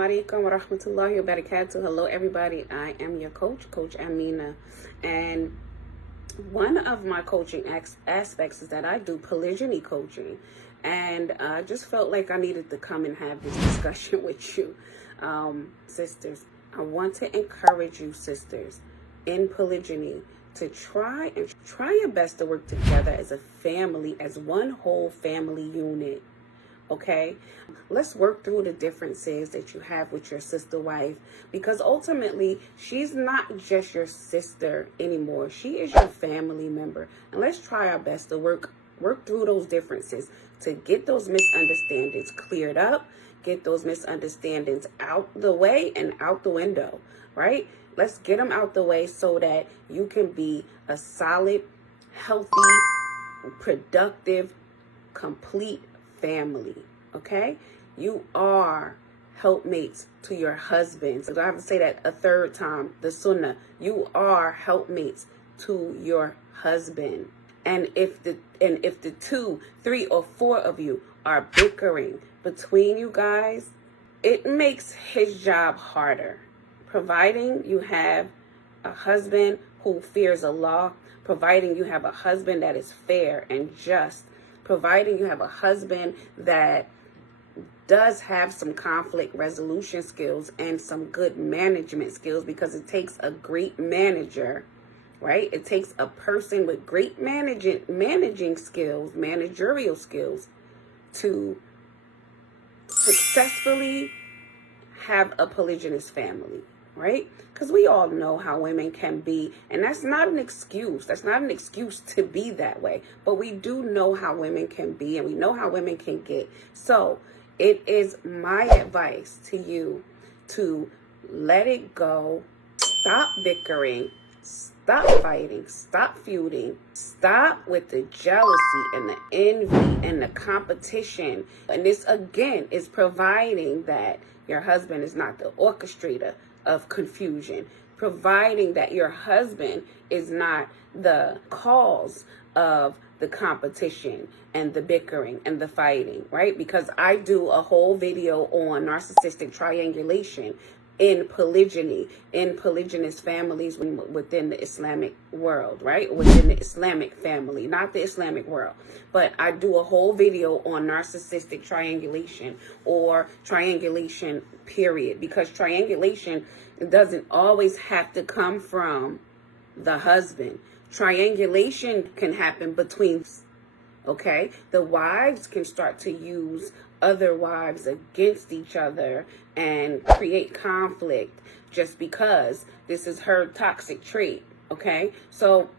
alaikum wa rahmatullahi wa barakatuh. Hello, everybody. I am your coach, Coach Amina. And one of my coaching aspects is that I do polygyny coaching. And I just felt like I needed to come and have this discussion with you. Sisters, I want to encourage you, sisters, in polygyny to try your best to work together as a family, as one whole family unit. Okay, let's work through the differences that you have with your sister wife, because ultimately she's not just your sister anymore. She is your family member, and let's try our best to work through those differences to get those misunderstandings cleared up, get those misunderstandings out the way and out the window, right? Let's get them out the way so that you can be a solid, healthy, productive, complete family. Okay, you are helpmates to your husbands. So I have to say that a third time, the sunnah. You are helpmates to your husband. And if the 2, 3, or 4 of you are bickering between you guys, it makes his job harder. Providing you have a husband who fears Allah, providing you have a husband that is fair and just, providing you have a husband that does have some conflict resolution skills and some good management skills, because it takes a great manager, right? It takes a person with great managing skills, managerial skills, to successfully have a polygynous family, right? Because we all know how women can be, and that's not an excuse. That's not an excuse to be that way. But we do know how women can be, and we know how women can get. So it is my advice to you to let it go, stop bickering, stop fighting, stop feuding, stop with the jealousy and the envy and the competition. And this, again, is providing that your husband is not the orchestrator of confusion, providing that your husband is not the cause of the competition and the bickering and the fighting, right? Because I do a whole video on narcissistic triangulation in polygyny, in polygynous families within the Islamic world, right? Within the Islamic family, not the Islamic world. But I do a whole video on narcissistic triangulation, or triangulation period, because triangulation doesn't always have to come from the husband. Triangulation can happen between, okay? The wives can start to use other wives against each other and create conflict just because this is her toxic trait, okay? So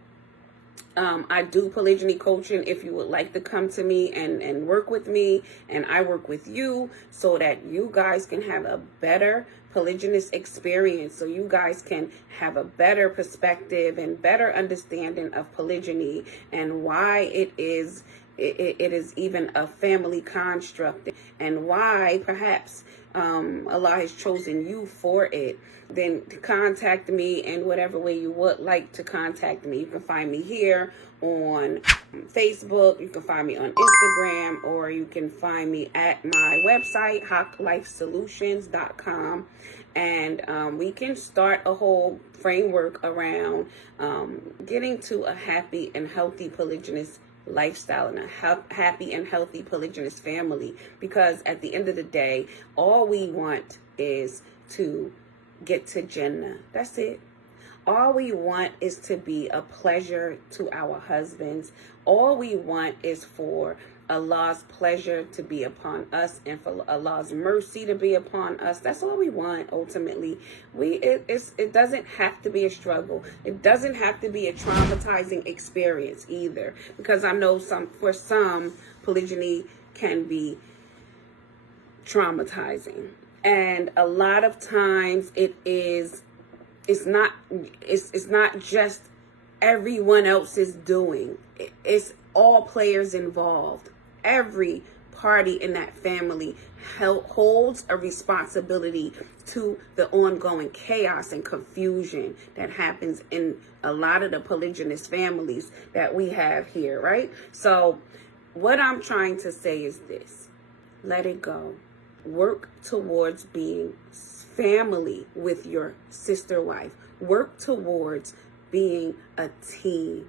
I do polygyny coaching if you would like to come to me and work with me, and I work with you so that you guys can have a better polygynous experience, so you guys can have a better perspective and better understanding of polygyny and why it is even a family construct, and why perhaps Allah has chosen you for it. Then contact me in whatever way you would like to contact me. You can find me here on Facebook, you can find me on Instagram, or you can find me at my website, hawklifesolutions.com. And we can start a whole framework around getting to a happy and healthy polygynous lifestyle and a happy and healthy polygynous family. Because at the end of the day, all we want is to get to Jannah. That's it. All we want is to be a pleasure to our husbands. All we want is for Allah's pleasure to be upon us and for Allah's mercy to be upon us. That's all we want ultimately. It doesn't have to be a struggle. It doesn't have to be a traumatizing experience either, because I know for some polygyny can be traumatizing, and a lot of times it's not just everyone else's doing. It's all players involved. Every party in that family holds a responsibility to the ongoing chaos and confusion that happens in a lot of the polygynous families that we have here, right? So what I'm trying to say is this: let it go. Work towards being family with your sister wife. Work towards being a team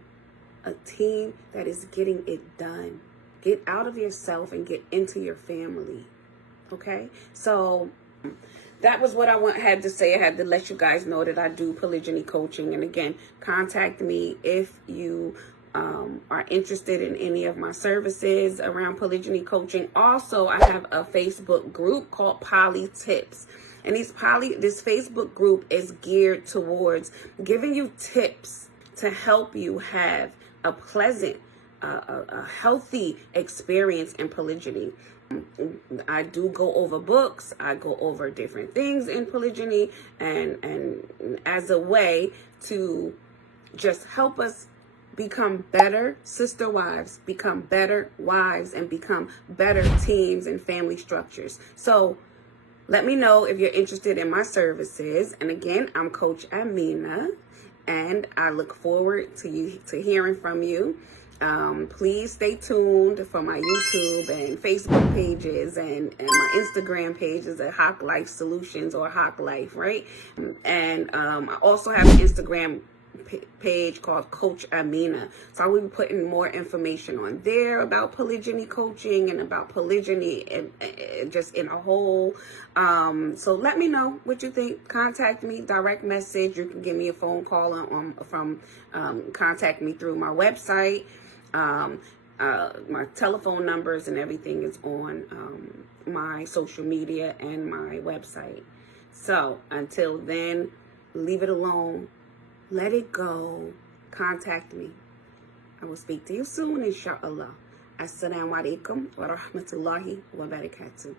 that is getting it done. Get out of yourself and get into your family. Okay? So that was what I had to say. I had to let you guys know that I do polygyny coaching. And again, contact me if you are interested in any of my services around polygyny coaching. Also, I have a Facebook group called Poly Tips. And this Facebook group is geared towards giving you tips to help you have a pleasant, a healthy experience in polygyny. I do go over books. I go over different things in polygyny, and as a way to just help us become better sister wives, become better wives, and become better teams and family structures. So let me know if you're interested in my services. And again, I'm Coach Amina, and I look forward to hearing from you. Please stay tuned for my YouTube and Facebook pages and my Instagram pages at Hawk Life Solutions or Hawk Life, right? And I also have an Instagram page called Coach Amina. So I will be putting more information on there about polygyny coaching and about polygyny and just in a whole. So let me know what you think. Contact me, direct message. You can give me a phone call contact me through my website. My telephone numbers and everything is on my social media and my website. So until then, leave it alone. Let it go. Contact me. I will speak to you soon, inshallah. Assalamu alaikum wa rahmatullahi wa barakatuh.